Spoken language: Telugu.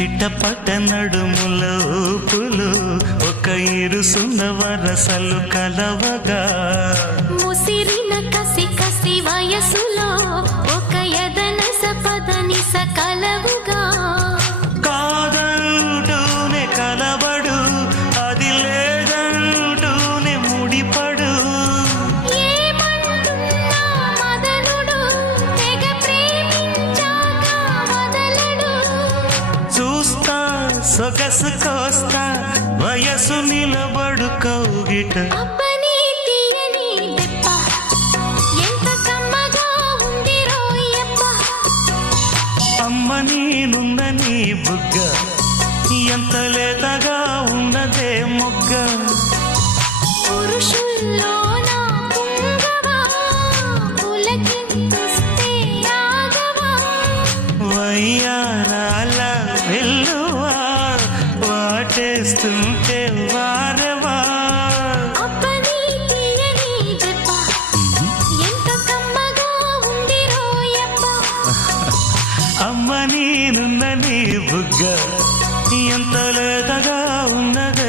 చిట్టపట్ట నడుముల ఊపులు ఒక ఇరుసున్న వరసలు కలవగా ముసిరిన కసి కసి వయసులో ఒక యదన సపదని సకలవుగా కాదంటూనే కలబడు అది లేదంటూనే ముడిపడు ఏమంటున్నా మదనుడు తెగ ప్రేమించాక వదలడు చూస్తా సొగసు కోస్తా వయసు నిలబడు కౌగిట అబ్బని తీయని దెబ్బ ఎంత కమ్మగా ఉంది రోయప్ప అమ్మ నేనున్న నీ బుగ్గ ఎంత లేతగా ఉన్నదే మొగ్గ పురుషుల్లో నా పుంగవా పులకింతుస్తే ఆగవా వయ్యారాల వెల్లువా వాటేస్తుంటే వారవా అబ్బని తీయని దెబ్బ ఎంత కమ్మగా ఉంది రోయప్ప అమ్మ నేనున్న నీ బుగ్గ ఎంత లేతగా ఉన్నదే